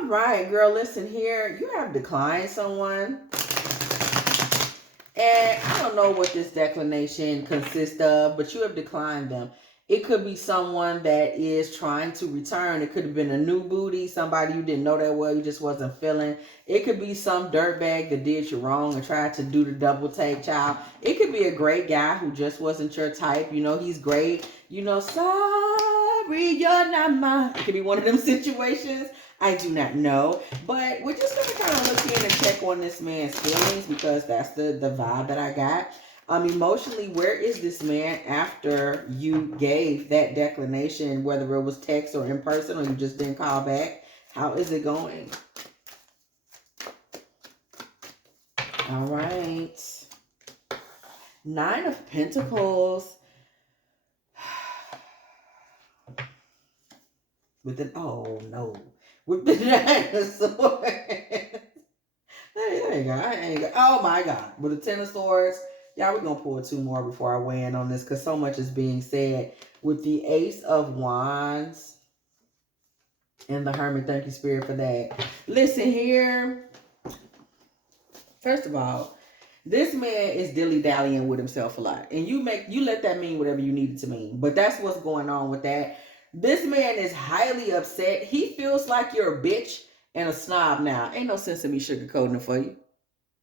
All right, girl, listen here. You have declined someone. And I don't know what this declination consists of, but you have declined them. It could be someone that is trying to return. It could have been a new booty, somebody you didn't know that well, you just wasn't feeling. It could be some dirtbag that did you wrong and tried to do the double take, child. It could be a great guy who just wasn't your type. You know, he's great. You know, sorry, you're not mine. It could be one of them situations. I do not know. But we're just going to kind of look in and check on this man's feelings because that's the vibe that I got. Emotionally, where is this man after you gave that declination, whether it was text or in person or you just didn't call back? How is it going? All right. 9 of Pentacles. With an, oh no. With the 9 of Swords. There you go. I ain't go. Oh my God. With the 10 of Swords. Y'all, we're going to pull 2 more before I weigh in on this because so much is being said. With the Ace of Wands and the Hermit. Thank you, Spirit, for that. Listen here. First of all, this man is dilly-dallying with himself a lot. And you let that mean whatever you need it to mean. But that's what's going on with that. This man is highly upset. He feels like you're a bitch and a snob now. Ain't no sense in me sugarcoating it for you.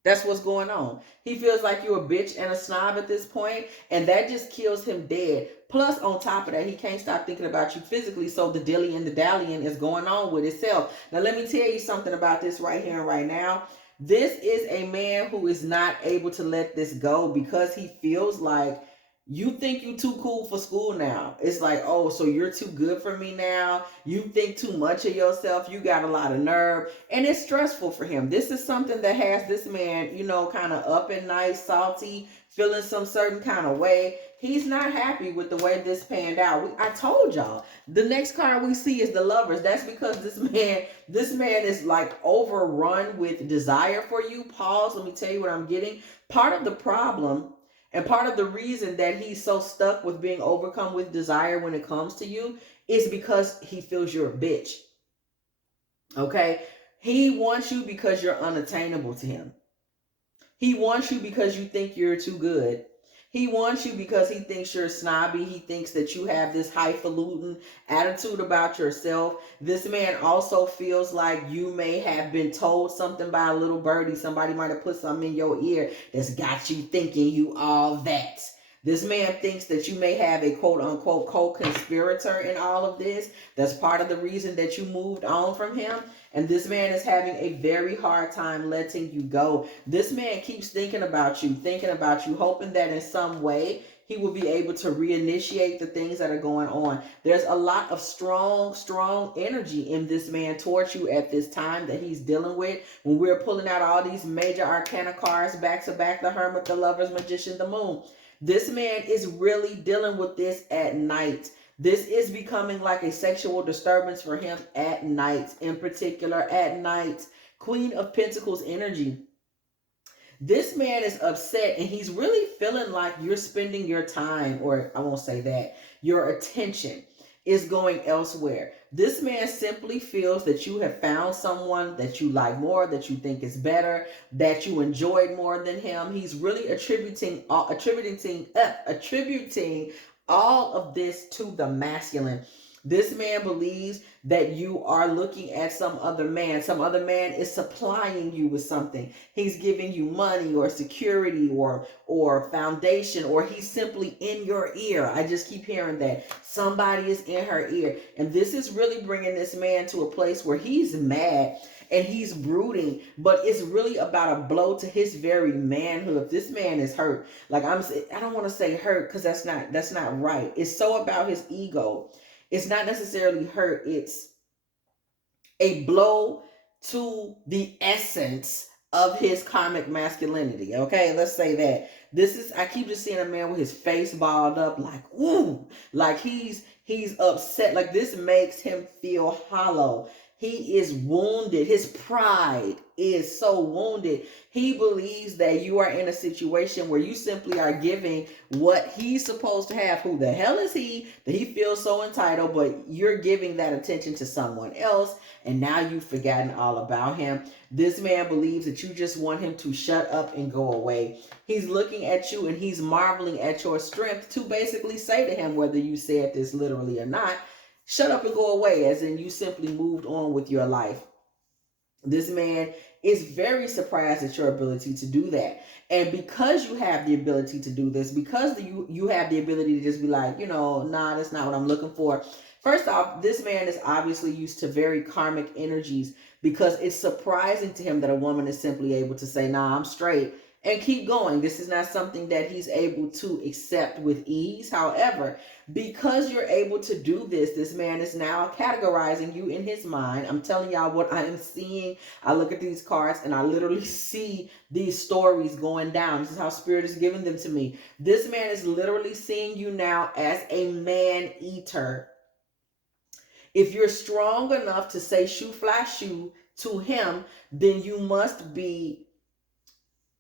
That's what's going on. He feels like you're a bitch and a snob at this point, and that just kills him dead. Plus, on top of that, he can't stop thinking about you physically, so the dilly and the dallying is going on with itself. Now, let me tell you something about this right here and right now. This is a man who is not able to let this go because he feels like you think you too cool for school now. It's like, oh, so you're too good for me now. You think too much of yourself. You got a lot of nerve. And it's stressful for him. This is something that has this man, you know, kind of up at night, salty, feeling some certain kind of way. He's not happy with the way this panned out. I told y'all, the next card we see is the Lovers. That's because this man is like overrun with desire for you. Pause. Let me tell you what I'm getting. Part of the problem and part of the reason that he's so stuck with being overcome with desire when it comes to you is because he feels you're a bitch. Okay? He wants you because you're unattainable to him. He wants you because you think you're too good. He wants you because he thinks you're snobby. He thinks that you have this highfalutin attitude about yourself. This man also feels like you may have been told something by a little birdie. Somebody might have put something in your ear that's got you thinking you all that. This man thinks that you may have a quote-unquote co-conspirator in all of this. That's part of the reason that you moved on from him. And this man is having a very hard time letting you go. This man keeps thinking about you, hoping that in some way he will be able to reinitiate the things that are going on. There's a lot of strong energy in this man towards you at this time that he's dealing with. When we're pulling out all these major arcana cards back to back, the Hermit, the Lovers, Magician, the Moon. This man is really dealing with this at night. This is becoming like a sexual disturbance for him at night, in particular at night. Queen of Pentacles energy. This man is upset and he's really feeling like you're spending your time, or I won't say that, your attention is going elsewhere. This man simply feels that you have found someone that you like more, that you think is better, that you enjoyed more than him. He's really attributing all of this to the masculine. This man believes that you are looking at some other man. Some other man is supplying you with something. He's giving you money or security or foundation, or he's simply in your ear. I just keep hearing that. Somebody is in her ear. And this is really bringing this man to a place where he's mad and he's brooding, but it's really about a blow to his very manhood. This man is hurt. Like I don't want to say hurt because that's not right. It's so about his ego. It's not necessarily hurt. It's a blow to the essence of his karmic masculinity. Okay, let's say that. I keep just seeing a man with his face balled up, like, ooh, like he's upset. Like this makes him feel hollow. He is wounded. His pride is so wounded. He believes that you are in a situation where you simply are giving what he's supposed to have. Who the hell is he that he feels so entitled, but you're giving that attention to someone else, and now you've forgotten all about him. This man believes that you just want him to shut up and go away. He's looking at you and he's marveling at your strength to basically say to him, whether you said this literally or not, shut up and go away, as in you simply moved on with your life. This man is very surprised at your ability to do that. And because you have the ability to do this, because you have the ability to just be like, nah, that's not what I'm looking for. First off, this man is obviously used to very karmic energies, because it's surprising to him that a woman is simply able to say, nah, I'm straight, and keep going. This is not something that he's able to accept with ease. However, because you're able to do this, this man is now categorizing you in his mind. I'm telling y'all what I am seeing. I look at these cards and I literally see these stories going down. This is how Spirit is giving them to me. This man is literally seeing you now as a man eater. If you're strong enough to say shoe fly shoe to him, then you must be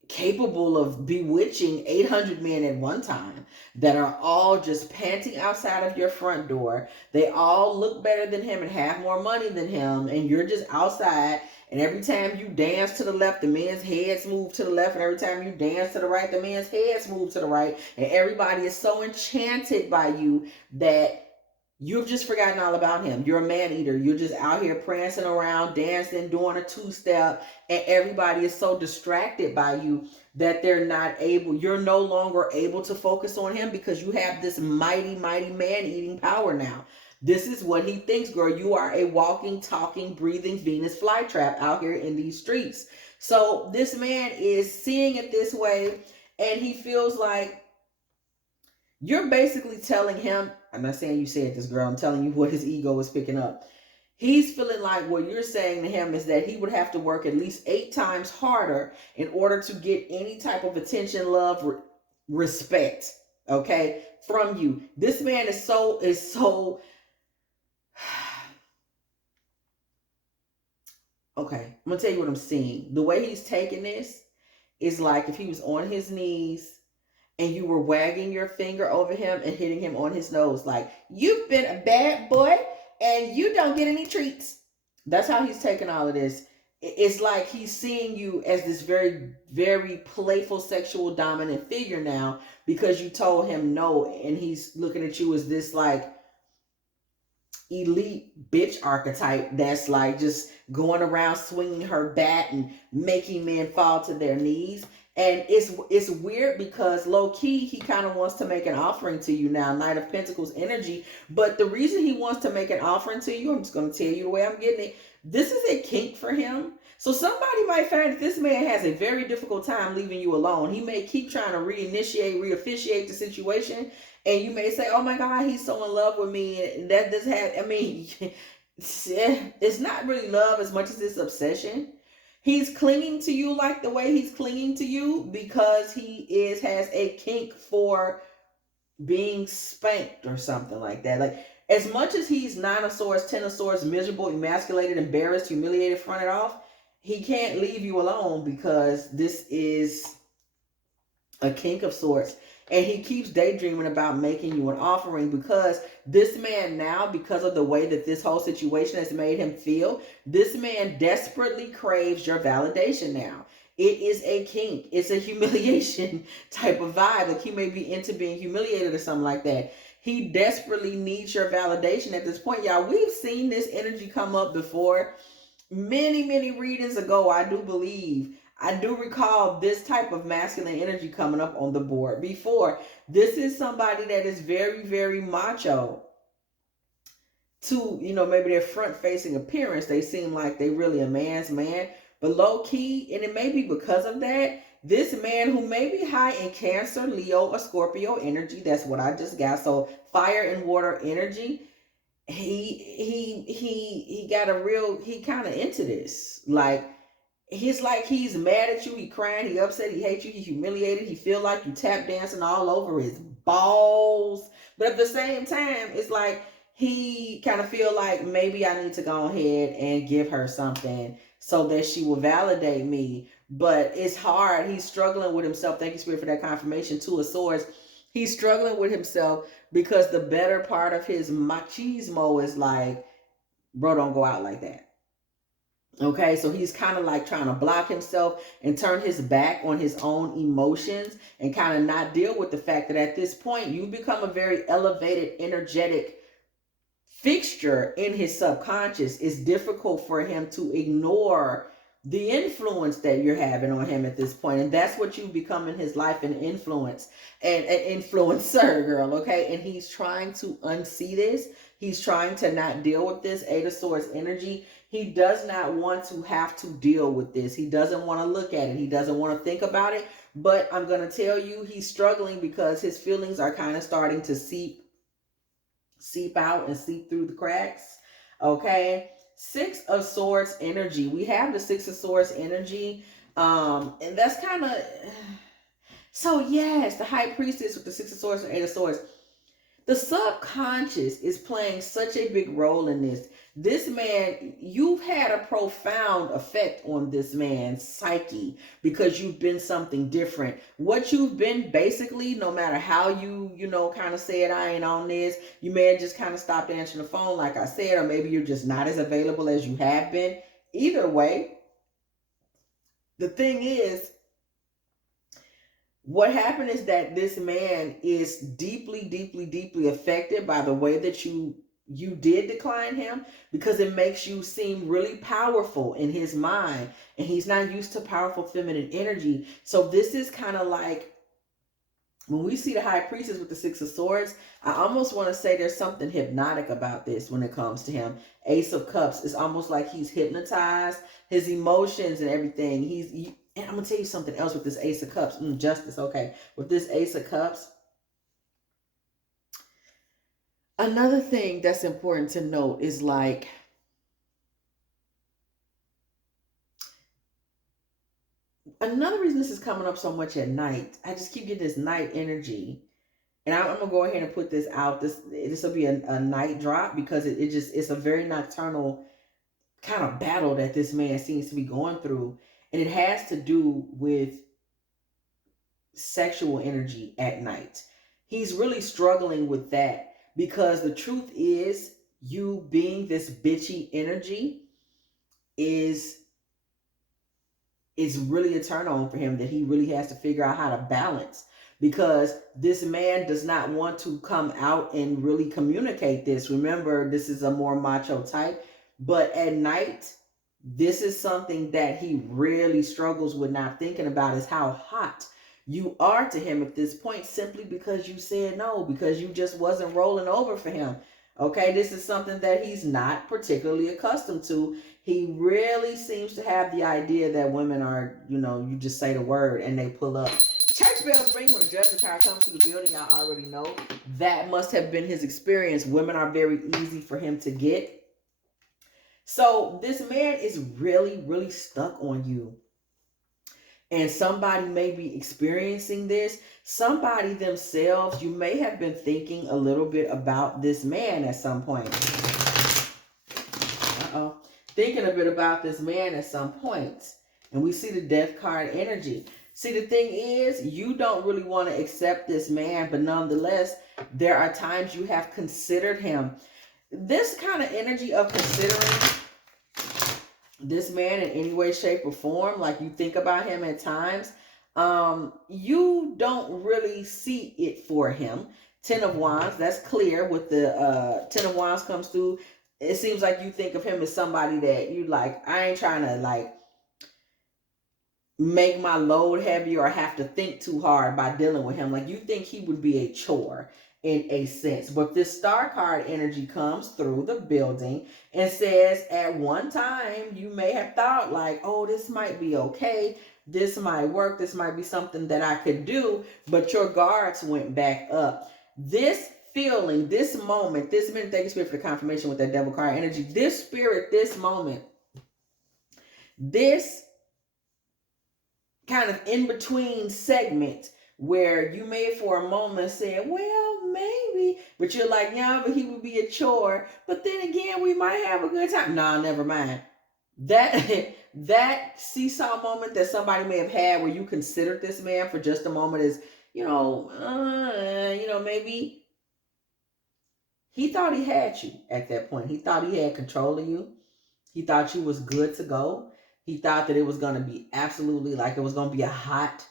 capable of bewitching 800 men at one time that are all just panting outside of your front door. They all look better than him and have more money than him, and you're just outside, and every time you dance to the left, the men's heads move to the left, and every time you dance to the right, the men's heads move to the right, and everybody is so enchanted by you that you've just forgotten all about him. You're a man eater. You're just out here prancing around, dancing, doing a two-step, and everybody is so distracted by you that you're no longer able to focus on him, because you have this mighty, mighty man-eating power now. This is what he thinks, girl. You are a walking, talking, breathing Venus flytrap out here in these streets. So this man is seeing it this way, and he feels like you're basically telling him, I'm not saying you said this, girl, I'm telling you what his ego is picking up. He's feeling like what you're saying to him is that he would have to work at least 8 times harder in order to get any type of attention, love, respect, okay, from you. This man is so okay, I'm gonna tell you what I'm seeing. The way he's taking this is like if he was on his knees and you were wagging your finger over him and hitting him on his nose, like, you've been a bad boy and you don't get any treats. That's how he's taking all of this. It's like he's seeing you as this very, very playful, sexual, dominant figure now, because you told him no, and he's looking at you as this like elite bitch archetype that's like just going around swinging her bat and making men fall to their knees. And it's weird because low key he kind of wants to make an offering to you now, Knight of Pentacles energy. But the reason he wants to make an offering to you, I'm just going to tell you the way I'm getting it. This is a kink for him. So somebody might find that this man has a very difficult time leaving you alone. He may keep trying to reofficiate the situation, and you may say, "Oh my God, he's so in love with me." And that does have, I mean, it's not really love as much as it's obsession. He's clinging to you like the way he's clinging to you because he has a kink for being spanked or something like that. Like, as much as he's 9 of Swords, 10 of Swords, miserable, emasculated, embarrassed, humiliated, fronted off, he can't leave you alone because this is a kink of sorts. And he keeps daydreaming about making you an offering, because this man now, because of the way that this whole situation has made him feel, this man desperately craves your validation now. It is a kink. It's a humiliation type of vibe. Like, he may be into being humiliated or something like that. He desperately needs your validation at this point. Y'all, we've seen this energy come up before. Many, many readings ago, I do believe. I do recall this type of masculine energy coming up on the board before. This is somebody that is very, very macho. To, maybe their front-facing appearance, they seem like they really a man's man. But low-key, and it may be because of that, this man who may be high in Cancer, Leo, or Scorpio energy, that's what I just got. So fire and water energy. He got he kind of into this. He's mad at you, he crying, he upset, he hates you, he humiliated, he feel like you tap dancing all over his balls. But at the same time, it's like he kind of feel like maybe I need to go ahead and give her something so that she will validate me. But it's hard. He's struggling with himself. Thank you, Spirit, for that confirmation. Two of Swords. He's struggling with himself because the better part of his machismo is like, bro, don't go out like that. Okay, so he's kind of like trying to block himself and turn his back on his own emotions and kind of not deal with the fact that at this point you become a very elevated, energetic fixture in his subconscious. It's difficult for him to ignore the influence that you're having on him at this point, and that's what you become in his life, an influence and an influencer, girl. Okay, and he's trying to unsee this. He's trying to not deal with this Eight of Swords energy. He does not want to have to deal with this. He doesn't want to look at it. He doesn't want to think about it. But I'm going to tell you, he's struggling because his feelings are kind of starting to seep out and seep through the cracks. Okay. Six of Swords energy. We have the Six of Swords energy. And that's kind of, so yes, the High Priestess with the Six of Swords and Eight of Swords. The subconscious is playing such a big role in this. This man, you've had a profound effect on this man's psyche because you've been something different. What you've been basically, no matter how you kind of said, I ain't on this, you may have just kind of stopped answering the phone, like I said, or maybe you're just not as available as you have been. Either way, the thing is, what happened is that this man is deeply, deeply, deeply affected by the way that you did decline him, because it makes you seem really powerful in his mind, and he's not used to powerful feminine energy. So this is kind of like when we see the High Priestess with the Six of Swords, I almost want to say there's something hypnotic about this when it comes to him. Ace of Cups, it's almost like he's hypnotized, his emotions and everything. And I'm going to tell you something else with this Ace of Cups. Justice, okay. With this Ace of Cups, another thing that's important to note is like, another reason this is coming up so much at night, I just keep getting this night energy. And I'm going to go ahead and put this out. This will be a night drop because it's a very nocturnal kind of battle that this man seems to be going through. And it has to do with sexual energy at night. He's really struggling with that because the truth is, you being this bitchy energy is really a turn on for him that he really has to figure out how to balance, because this man does not want to come out and really communicate this. Remember, this is a more macho type, but at night, this is something that he really struggles with not thinking about, is how hot you are to him at this point, simply because you said no, because you just wasn't rolling over for him. Okay, this is something that he's not particularly accustomed to. He really seems to have the idea that women are, you just say the word and they pull up. Church bells ring when the judgment card comes through the building. Y'all already know that must have been his experience. Women are very easy for him to get. So this man is really, really stuck on you. And somebody may be experiencing this. Somebody themselves, you may have been thinking a little bit about this man at some point. Thinking a bit about this man at some point. And we see the Death card energy. See, the thing is, you don't really want to accept this man, but nonetheless, there are times you have considered him. This kind of energy of considering this man in any way, shape, or form, like you think about him at times, you don't really see it for him. Ten of Wands, that's clear. With the Ten of Wands comes through, it seems like you think of him as somebody that you like, I ain't trying to like make my load heavy or have to think too hard by dealing with him. Like, you think he would be a chore in a sense. But this Star card energy comes through the building and says, at one time you may have thought like, oh, this might be okay, this might work, this might be something that I could do, but your guards went back up. This feeling, this moment, this minute, thank you, Spirit, for the confirmation with that Devil card energy. This spirit, this moment, this kind of in-between segment where you may for a moment say, well, maybe, but you're like, yeah, but he would be a chore. But then again, we might have a good time. Nah, never mind. That that seesaw moment that somebody may have had where you considered this man for just a moment is, maybe he thought he had you at that point. He thought he had control of you. He thought you was good to go. He thought that it was going to be absolutely like it was going to be a hot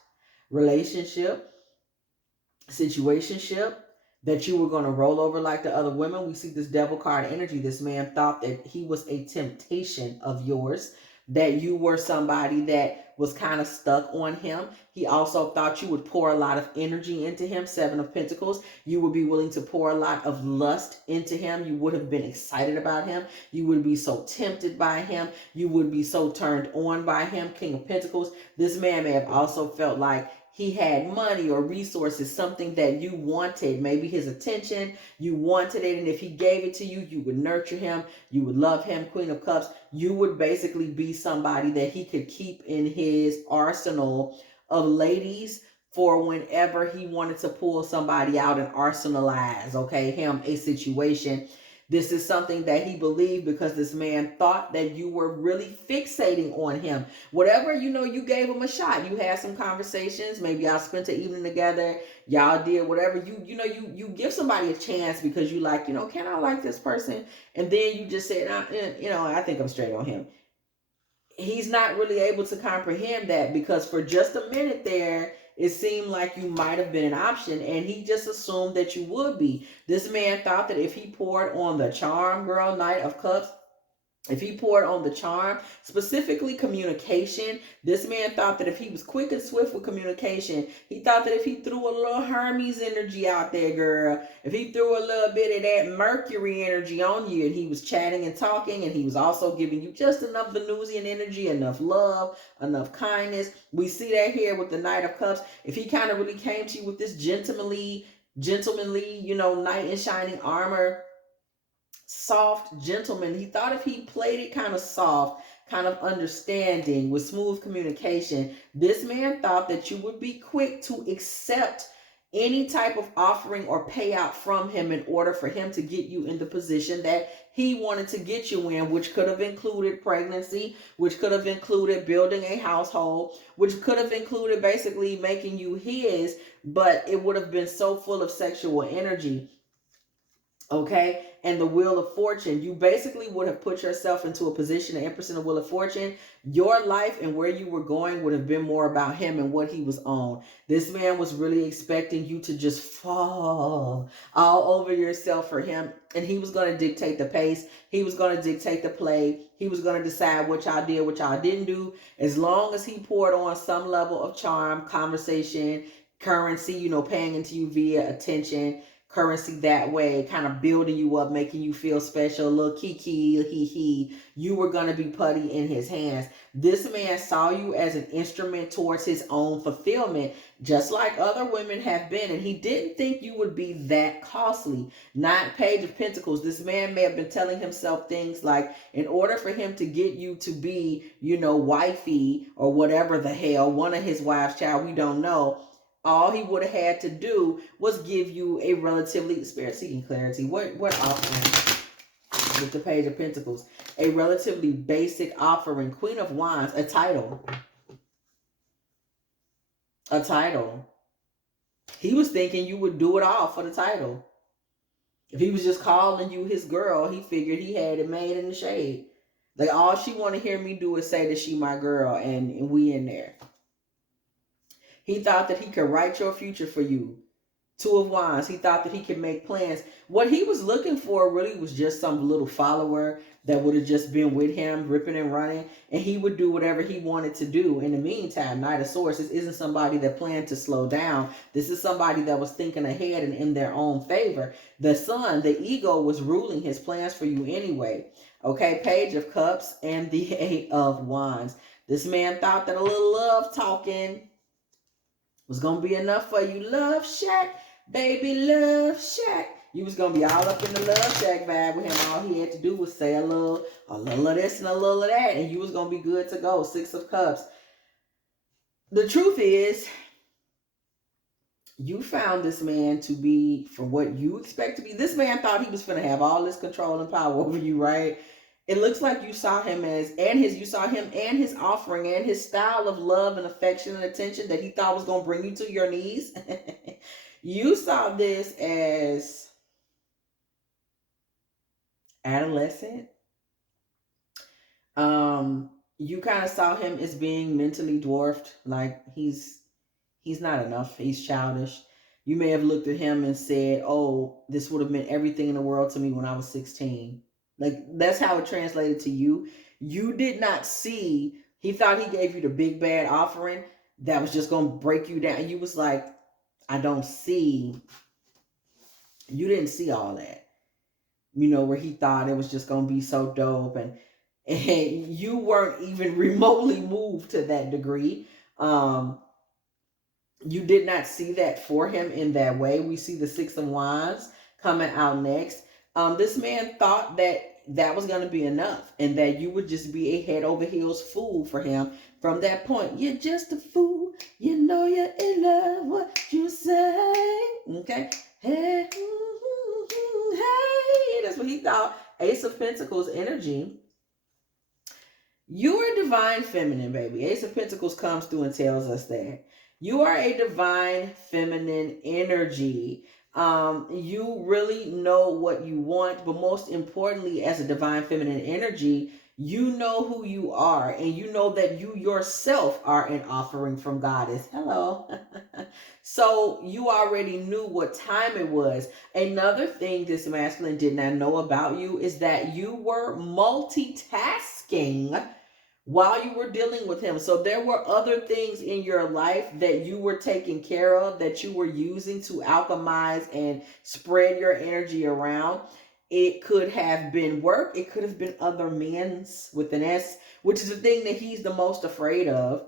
relationship, situationship, that you were going to roll over like the other women. We see this devil card energy. This man thought that he was a temptation of yours, that you were somebody that was kind of stuck on him. He also thought you would pour a lot of energy into him. 7 of Pentacles. You would be willing to pour a lot of lust into him. You would have been excited about him. You would be so tempted by him. You would be so turned on by him. King of Pentacles. This man may have also felt like he had money or resources, something that you wanted, maybe his attention, you wanted it, and if he gave it to you, you would nurture him, you would love him. Queen of Cups, you would basically be somebody that he could keep in his arsenal of ladies for whenever he wanted to pull somebody out and arsenalize, him, a situation. This is something that he believed because this man thought that you were really fixating on him. Whatever, you gave him a shot. You had some conversations. Maybe y'all spent the evening together. Y'all did whatever. You give somebody a chance because you like, can I like this person? And then you just said, I think I'm straight on him. He's not really able to comprehend that because for just a minute there, it seemed like you might have been an option, and he just assumed that you would be. This man thought that if he poured on the charm, girl, Knight of Cups, if he poured on the charm, specifically communication, this man thought that if he was quick and swift with communication, he thought that if he threw a little Hermes energy out there, girl, if he threw a little bit of that Mercury energy on you and he was chatting and talking and he was also giving you just enough Venusian energy, enough love, enough kindness. We see that here with the Knight of Cups. If he kind of really came to you with this gentlemanly, knight in shining armor, soft gentleman. He thought if he played it kind of soft, kind of understanding with smooth communication, this man thought that you would be quick to accept any type of offering or payout from him in order for him to get you in the position that he wanted to get you in, which could have included pregnancy, which could have included building a household, which could have included basically making you his, but it would have been so full of sexual energy. And the Wheel of Fortune, you basically would have put yourself into a position, the Empress in the Wheel of Fortune. Your life and where you were going would have been more about him and what he was on. This man was really expecting you to just fall all over yourself for him. And he was going to dictate the pace. He was going to dictate the play. He was going to decide what y'all did, what y'all didn't do. As long as he poured on some level of charm, conversation, currency, paying into you via attention, currency that way, kind of building you up, making you feel special, a little kiki, hee, you were going to be putty in his hands. This man saw you as an instrument towards his own fulfillment, just like other women have been, and he didn't think you would be that costly. Not Page of Pentacles. This man may have been telling himself things like, in order for him to get you to be, wifey or whatever the hell, one of his wives, child, we don't know, all he would have had to do was give you a relatively, spirit-seeking clarity, what offering with the Page of Pentacles? A relatively basic offering. Queen of Wands, a title. A title. He was thinking you would do it all for the title. If he was just calling you his girl, he figured he had it made in the shade. Like, all she want to hear me do is say that she my girl, and we in there. He thought that he could write your future for you. 2 of Wands. He thought that he could make plans. What he was looking for really was just some little follower that would have just been with him, ripping and running, and he would do whatever he wanted to do. In the meantime, Knight of Swords, this isn't somebody that planned to slow down. This is somebody that was thinking ahead and in their own favor. The Sun, the ego, was ruling his plans for you anyway. Page of Cups and the 8 of Wands. This man thought that a little love talking was going to be enough for you. Love shack, baby, love shack. You was going to be all up in the love shack vibe with him. All he had to do was say a little of this and a little of that, and you was going to be good to go. 6 of Cups. The truth is, You found this man to be for what you expect to be. This man thought he was going to have all this control and power over you, right? It looks like you saw him as, and his, you saw him and his offering and his style of love and affection and attention that he thought was going to bring you to your knees. You saw this as adolescent. You kind of saw him as being mentally dwarfed, like he's not enough. He's childish. You may have looked at him and said, "Oh, this would have meant everything in the world to me when I was 16." Like that's how it translated to you. You did not see. He thought he gave you the big bad offering that was just going to break you down. You was like, "I don't see." You didn't see all that. You know, where he thought it was just going to be so dope, and you weren't even remotely moved to that degree. You did not see that for him in that way. We see the Six of Wands coming out next. This man thought that that was going to be enough and that you would just be a head over heels fool for him from that point. You're just a fool. You know you're in love. What you say? Okay. Hey, hey. That's what he thought. Ace of Pentacles energy. You are divine feminine, baby. Ace of Pentacles comes through and tells us that. You are a divine feminine energy. You really know what you want, but most importantly, as a divine feminine energy, you know who you are, and you know that you yourself are an offering from Goddess. Hello. So you already knew what time it was. Another thing this masculine did not know about you is that you were multitasking while you were dealing with him. So there were other things in your life that you were taking care of, that you were using to alchemize and spread your energy around. It could have been work. It could have been other men's with an S, which is the thing that he's the most afraid of.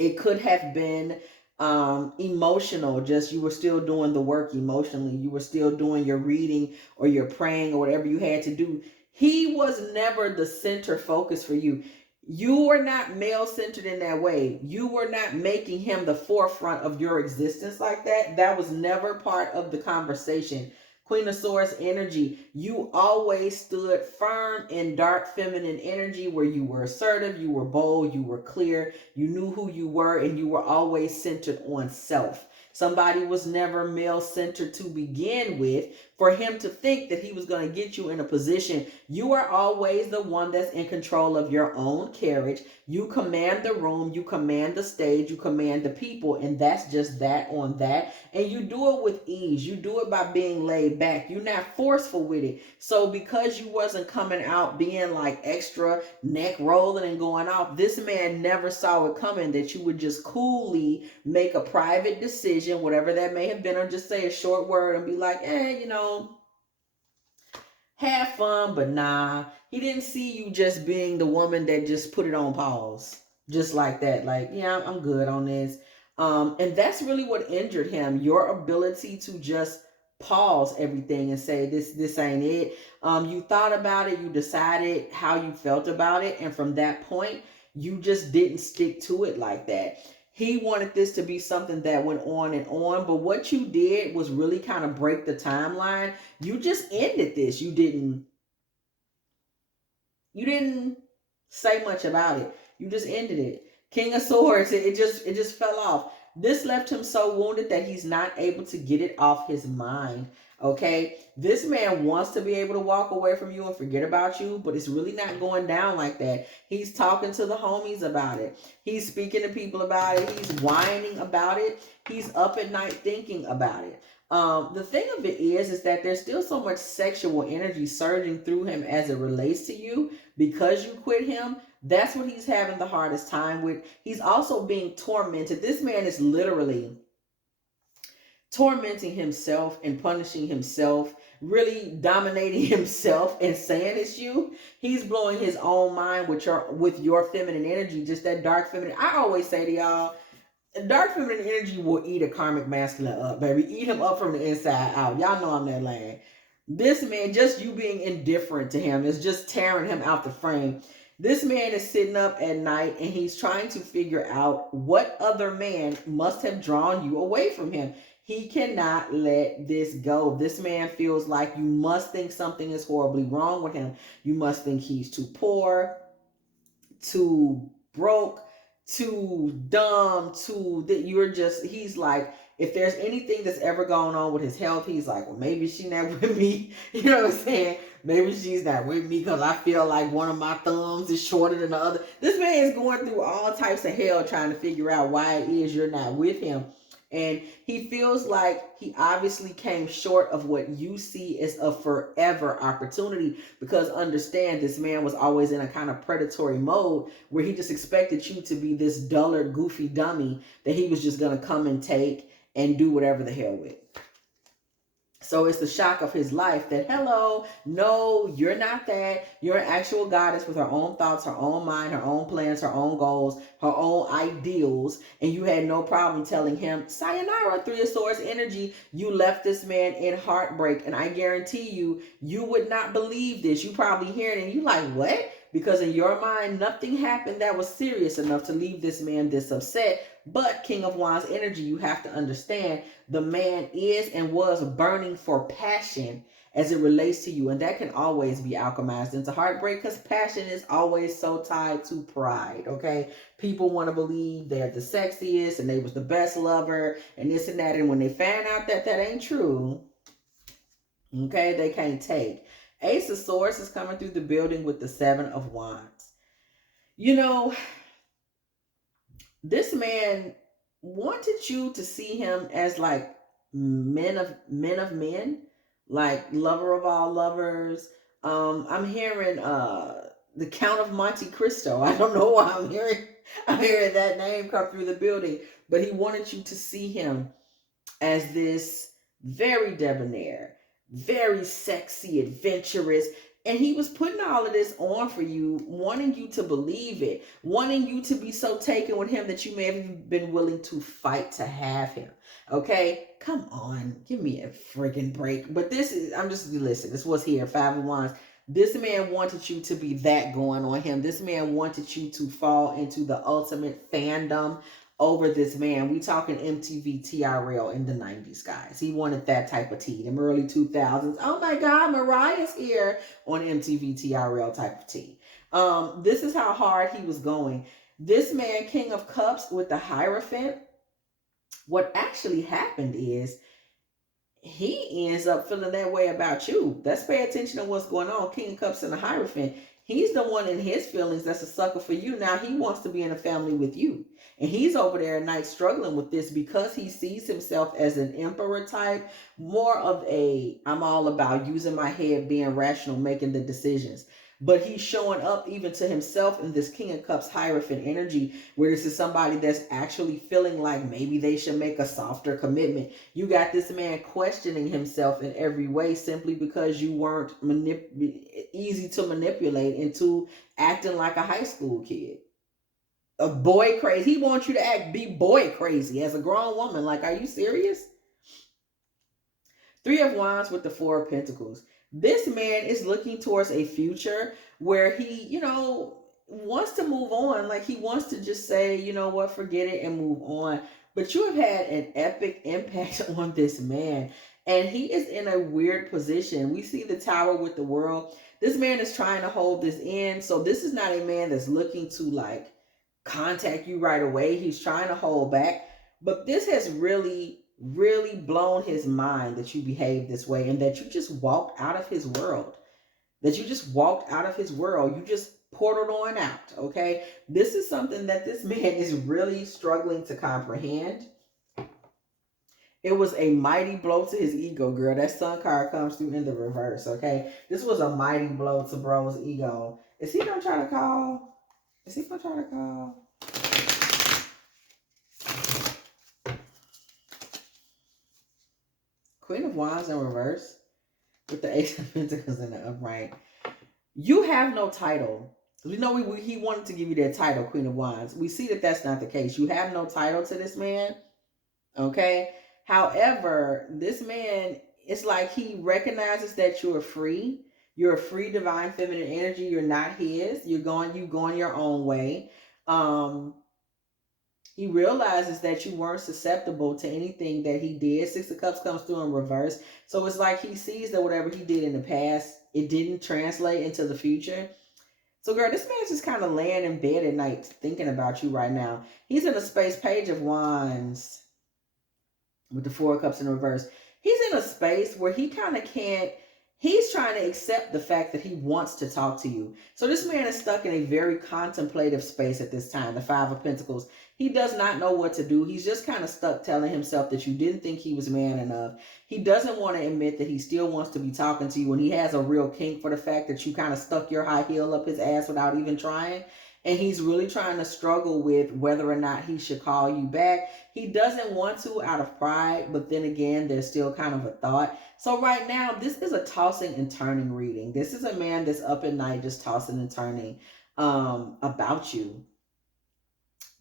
It could have been emotional, just you were still doing the work emotionally. You were still doing your reading or your praying or whatever you had to do. He was never the center focus for you. You were not male centered in that way. You were not making him the forefront of your existence like that. That was never part of the conversation. Queen of Swords energy. You always stood firm in dark feminine energy where you were assertive, you were bold, you were clear, you knew who you were, and you were always centered on self. Somebody was never male centered to begin with. For him to think that he was going to get you in a position, you are always the one that's in control of your own carriage. You command the room, you command the stage, you command the people, and that's just that on that. And you do it with ease. You do it by being laid back. You're not forceful with it. So because you wasn't coming out being like extra neck rolling and going off, this man never saw it coming that you would just coolly make a private decision, whatever that may have been, or just say a short word and be like, you know, have fun, but nah. He didn't see you just being the woman that just put it on pause. Just like that. Like, yeah, I'm good on this. And that's really what injured him. Your ability to just pause everything and say, this ain't it. You thought about it, you decided how you felt about it, and from that point, you just didn't stick to it like that. He wanted this to be something that went on and on, but what you did was really kind of break the timeline. You just ended this. You didn't say much about it. You just ended it. King of Swords, it just fell off. This left him so wounded that he's not able to get it off his mind. Okay, this man wants to be able to walk away from you and forget about you, but it's really not going down like that. He's talking to the homies about it. He's speaking to people about it. He's whining about it. He's up at night thinking about it. The thing of it is that there's still so much sexual energy surging through him as it relates to you because you quit him. That's what he's having the hardest time with. He's also being tormented. This man is literally tormenting himself and punishing himself, really dominating himself and saying it's you. He's blowing his own mind with your feminine energy, just that dark feminine. I always say to y'all, dark feminine energy will eat a karmic masculine up, baby. Eat him up from the inside out. Y'all know I'm that lane. This man, just you being indifferent to him is just tearing him out the frame. This man is sitting up at night and he's trying to figure out what other man must have drawn you away from him. He cannot let this go. This man feels like you must think something is horribly wrong with him. You must think he's too poor, too broke, too dumb, too that you're just he's like, if there's anything that's ever going on with his health, he's like, well, maybe she's not with me. You know what I'm saying? Maybe she's not with me because I feel like one of my thumbs is shorter than the other. This man is going through all types of hell trying to figure out why it is you're not with him. And he feels like he obviously came short of what you see as a forever opportunity, because understand this man was always in a kind of predatory mode where he just expected you to be this duller, goofy dummy that he was just going to come and take and do whatever the hell with. So it's the shock of his life that, hello, no, you're not that. You're an actual goddess with her own thoughts, her own mind, her own plans, her own goals, her own ideals. And you had no problem telling him, sayonara, Three of Swords energy. You left this man in heartbreak. And I guarantee you, you would not believe this. You probably hear it and you like, what? Because in your mind, nothing happened that was serious enough to leave this man this upset. But King of Wands energy, you have to understand, the man is and was burning for passion as it relates to you. And that can always be alchemized into heartbreak, because passion is always so tied to pride, okay? People want to believe they're the sexiest and they was the best lover and this and that. And when they find out that that ain't true, okay, they can't take. Ace of Swords is coming through the building with the Seven of Wands. You know, this man wanted you to see him as like men of men, like lover of all lovers. I'm hearing the Count of Monte Cristo. I don't know why I'm hearing that name come through the building, but he wanted you to see him as this very debonair, very sexy, adventurous. And he was putting all of this on for you, wanting you to believe it, wanting you to be so taken with him that you may have even been willing to fight to have him. Okay? Come on. Give me a freaking break. But this is, I'm just, listen, this was here, Five of Wands. This man wanted you to be that going on him. This man wanted you to fall into the ultimate fandom over this man. We talking MTV TRL in the 90s, guys. He wanted that type of tea. In the early 2000s. Oh my God, Mariah's here on MTV TRL type of tea. This is how hard he was going. This man, King of Cups with the Hierophant, what actually happened is he ends up feeling that way about you. Let's pay attention to what's going on. King of Cups and the Hierophant. He's the one in his feelings that's a sucker for you. Now he wants to be in a family with you. And he's over there at night struggling with this because he sees himself as an emperor type. More of a, I'm all about using my head, being rational, making the decisions. But he's showing up even to himself in this King of Cups Hierophant energy, where this is somebody that's actually feeling like maybe they should make a softer commitment. You got this man questioning himself in every way simply because you weren't easy to manipulate into acting like a high school kid. A boy crazy. He wants you to be boy crazy as a grown woman. Like, are you serious? Three of Wands with the Four of Pentacles. This man is looking towards a future where he, wants to move on. Like, he wants to just say, you know what, forget it and move on. But you have had an epic impact on this man. And he is in a weird position. We see the Tower with the World. This man is trying to hold this in. So this is not a man that's looking to like contact you right away. He's trying to hold back. But this has really blown his mind that you behave this way and that you just walked out of his world. You just portaled on out, okay? This is something that this man is really struggling to comprehend. It was a mighty blow to his ego, girl. That Sun card comes through in the reverse, okay? This was a mighty blow to bro's ego. Is he gonna try to call? Queen of Wands in reverse with the Ace of Pentacles in the upright. You have no title. We know he wanted to give you that title, Queen of Wands. We see that that's not the case. You have no title to this man, okay? However, this man, it's like he recognizes that you are free. You're a free divine feminine energy. You're not his. You're going your own way. Um, he realizes that you weren't susceptible to anything that he did. Six of Cups comes through in reverse. So it's like he sees that whatever he did in the past, it didn't translate into the future. So, girl, this man's just kind of laying in bed at night thinking about you right now. He's in a space, Page of Wands with the Four of Cups in reverse. He's in a space where he kind of can't, he's trying to accept the fact that he wants to talk to you. So this man is stuck in a very contemplative space at this time, the Five of Pentacles. He does not know what to do. He's just kind of stuck telling himself that you didn't think he was man enough. He doesn't want to admit that he still wants to be talking to you, and he has a real kink for the fact that you kind of stuck your high heel up his ass without even trying. And he's really trying to struggle with whether or not he should call you back. He doesn't want to out of pride, but then again, there's still kind of a thought. So right now, this is a tossing and turning reading. This is a man that's up at night just tossing and turning about you.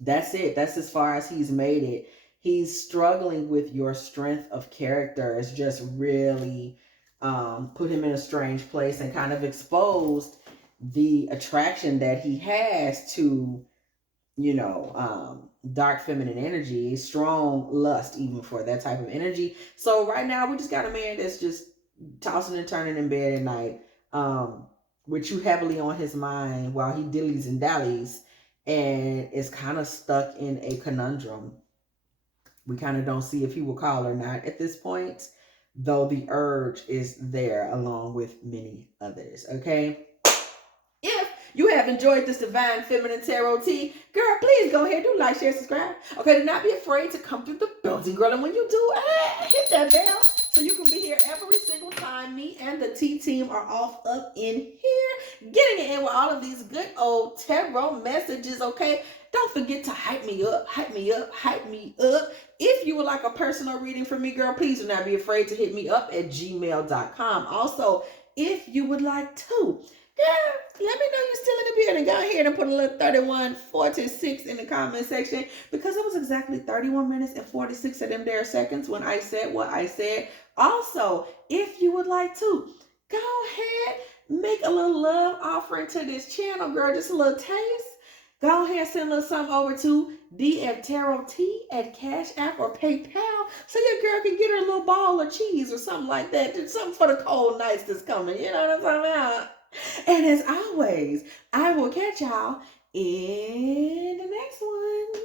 That's it. That's as far as he's made it. He's struggling with your strength of character. It's just really put him in a strange place and kind of exposed the attraction that he has to, dark feminine energy, strong lust even for that type of energy. So right now we just got a man that's just tossing and turning in bed at night, with you heavily on his mind while he dillies and dallies and is kind of stuck in a conundrum. We kind of don't see if he will call or not at this point, though the urge is there along with many others. Okay. If you have enjoyed this Divine Feminine Tarot Tea, girl, please go ahead, do like, share, subscribe. Okay, do not be afraid to come through the building, girl. And when you do, hit that bell so you can be here every single time me and the Tea team are off up in here, getting it in with all of these good old tarot messages, okay? Don't forget to hype me up, hype me up, hype me up. If you would like a personal reading from me, girl, please do not be afraid to hit me up at gmail.com. Also, if you would like to, girl, let me know you're still in the building. Go ahead and put a little 3146 in the comment section, because it was exactly 31 minutes and 46 of them there seconds when I said what I said. Also, if you would like to, go ahead, make a little love offering to this channel, girl, just a little taste. Go ahead and send a little something over to dftarottea at Cash App or PayPal so your girl can get her a little ball of cheese or something like that. Just something for the cold nights that's coming. You know what I'm talking about? And as always, I will catch y'all in the next one.